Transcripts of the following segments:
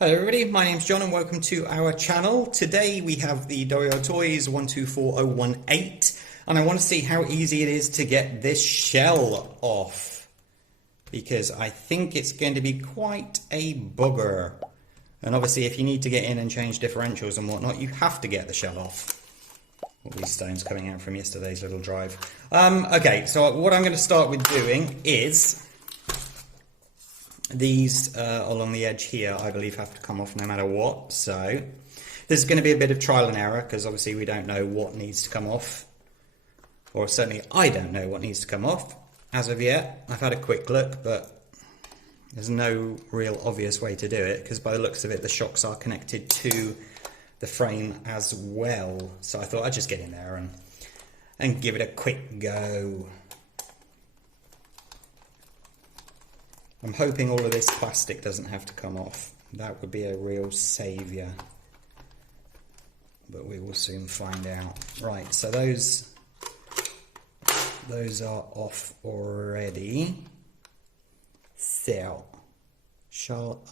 Hello everybody, my name's John and welcome to our channel. Today we have the WLToys 124018 and I want to see how easy it is to get this shell off because I think it's going to be quite a bugger. And obviously if you need to get in and change differentials and whatnot, you have to get the shell off. All these stones coming out from yesterday's little drive. Okay, so what I'm going to start with doing is these along the edge here, I believe, have to come off no matter what. So there's going to be a bit of trial and error because obviously we don't know what needs to come off, or certainly I don't know what needs to come off as of yet. I've had a quick look, but there's no real obvious way to do it because by the looks of it the shocks are connected to the frame as well. So I thought I'd just get in there and give it a quick go. I'm hoping all of this plastic doesn't have to come off. That would be a real saviour. But we will soon find out. Right, so those are off already. So,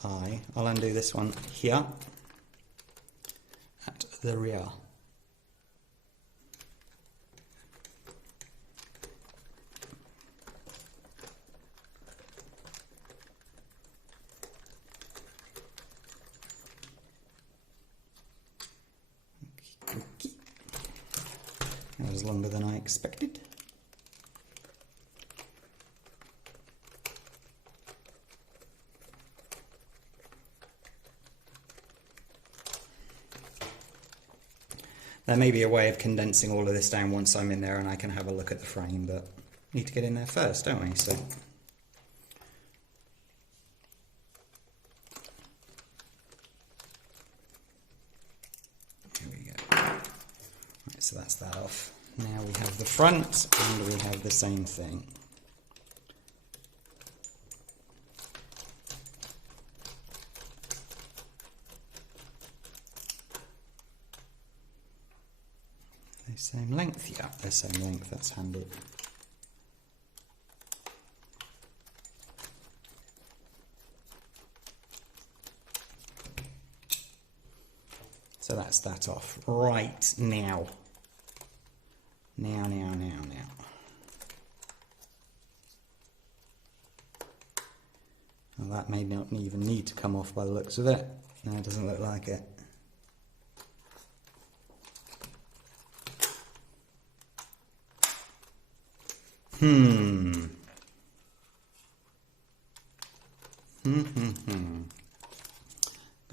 I'll undo this one here at the rear. That was longer than I expected. There may be a way of condensing all of this down once I'm in there and I can have a look at the frame, but we need to get in there first, don't we? So here we go. Right, so that's that off. Now we have the front and we have the same thing. The same length, yeah, the same length, that's handy. So that's that off. Right, now. Now. Well, that may not even need to come off by the looks of it. No, it doesn't look like it.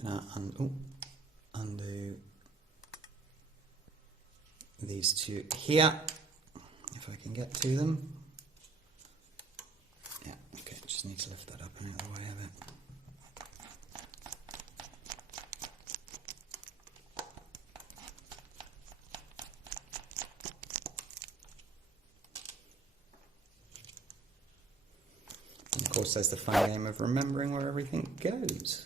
Gonna undo these two here, if I can get to them. Yeah, okay, just need to lift that up and out of the way of it. And of course there's the fun game of remembering where everything goes.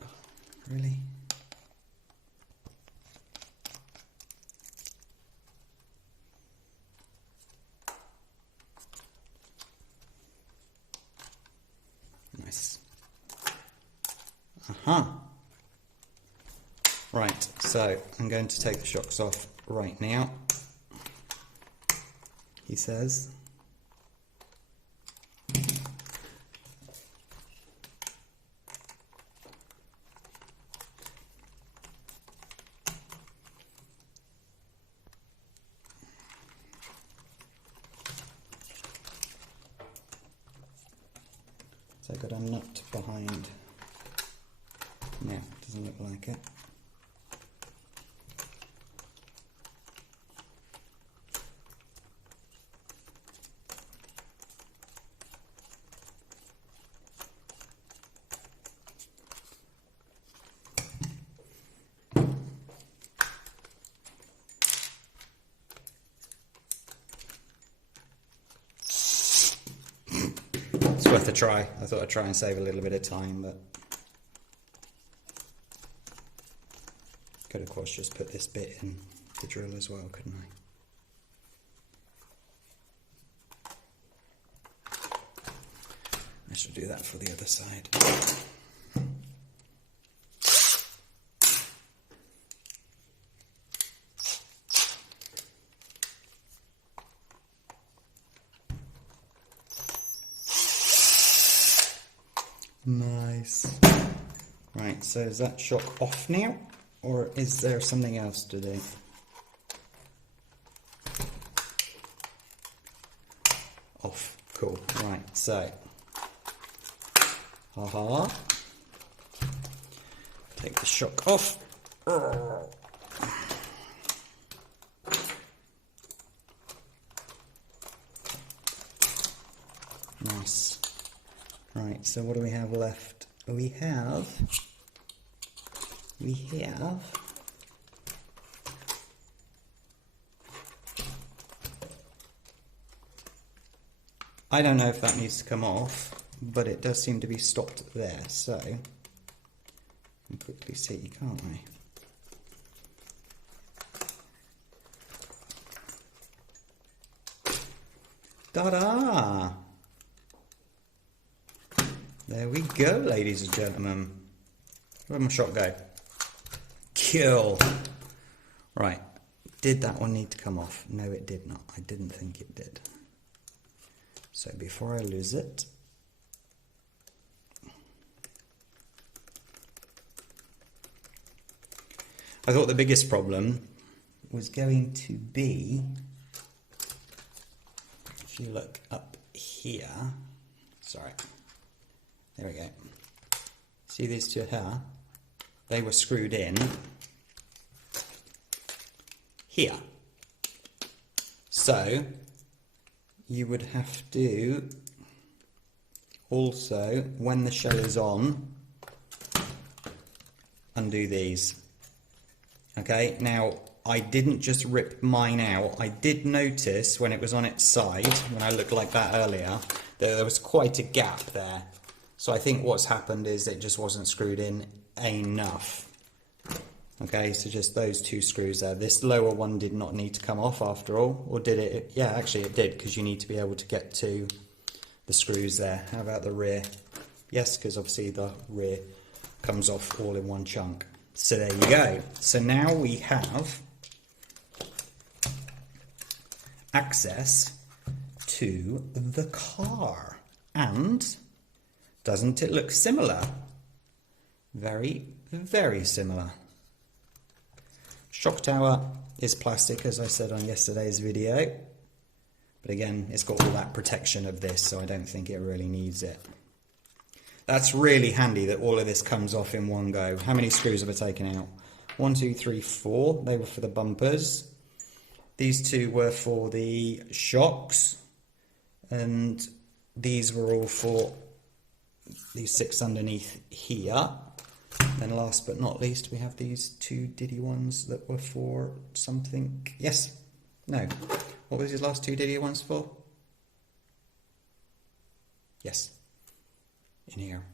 Oh, really? Nice. Right, so I'm going to take the shocks off right now, he says. So I've got a nut behind. No, doesn't look like it. It's worth a try. I thought I'd try and save a little bit of time, but could of course just put this bit in the drill as well, couldn't I? I should do that for the other side. Nice. Right, so is that shock off now, or is there something else to do? Off. Cool. Right, so take the shock off. Nice. Right, so what do we have left? We have I don't know if that needs to come off, but it does seem to be stopped there, so we can quickly see, can't we? Ta-da! There we go, ladies and gentlemen. Where'd my shot go? Kill! Right, did that one need to come off? No, it did not. I didn't think it did. So before I lose it, I thought the biggest problem was going to be, if you look up here, sorry, there we go. See these two here? They were screwed in here. So you would have to also, when the shell is on, undo these. Okay, now I didn't just rip mine out. I did notice when it was on its side, when I looked like that earlier, that there was quite a gap there. So I think what's happened is it just wasn't screwed in enough. Okay, so just those two screws there. This lower one did not need to come off after all, or did it? Yeah, actually it did, because you need to be able to get to the screws there. How about the rear? Yes, because obviously the rear comes off all in one chunk. So there you go. So now we have access to the car. And doesn't it look similar? Very, very similar. Shock tower is plastic, as I said on yesterday's video, but again, it's got all that protection of this, so I don't think it really needs it. That's really handy that all of this comes off in one go. How many screws have I taken out? 1, 2, 3, 4. They were for the bumpers. These two were for the shocks, and these were all for these 6 underneath here. Then last but not least, we have these 2 diddy ones that were for something. Yes. No. What was these last 2 diddy ones for? Yes. In here.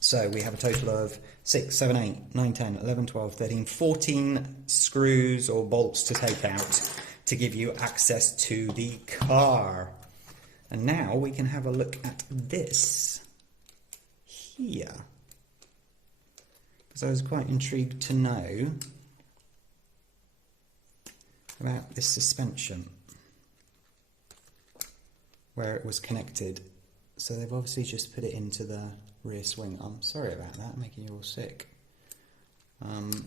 So we have a total of 6, 7, 8, 9, 10, 11, 12, 13, 14 screws or bolts to take out to give you access to the car. And now we can have a look at this here. Because I was quite intrigued to know about this suspension, where it was connected. So they've obviously just put it into the rear swing. I'm sorry about that, making you all sick. And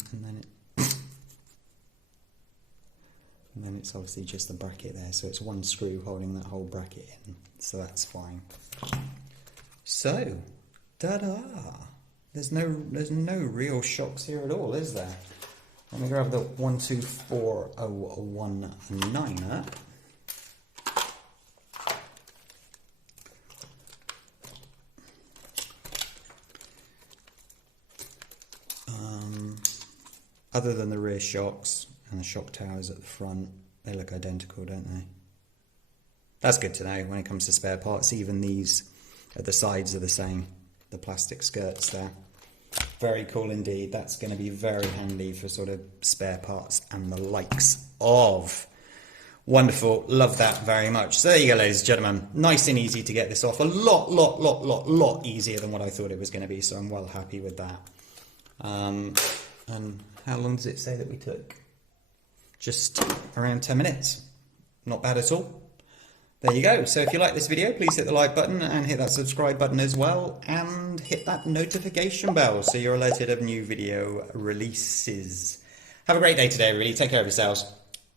then it's obviously just the bracket there, so it's one screw holding that whole bracket in, so that's fine. So, ta-da! There's no real shocks here at all, is there? Let me grab the 124019 up. Other than the rear shocks and the shock towers at the front, they look identical, don't they? That's good to know when it comes to spare parts. Even these at the sides are the same, the plastic skirts there. Very cool indeed. That's going to be very handy for sort of spare parts and the likes of. Wonderful. Love that very much. So there you go, ladies and gentlemen. Nice and easy to get this off. A lot easier than what I thought it was going to be. So I'm well happy with that. And how long does it say that we took? Just around 10 minutes. Not bad at all. There you go. So if you like this video, please hit the like button and hit that subscribe button as well. And hit that notification bell so you're alerted of new video releases. Have a great day today, everybody. Take care of yourselves.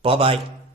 Bye-bye.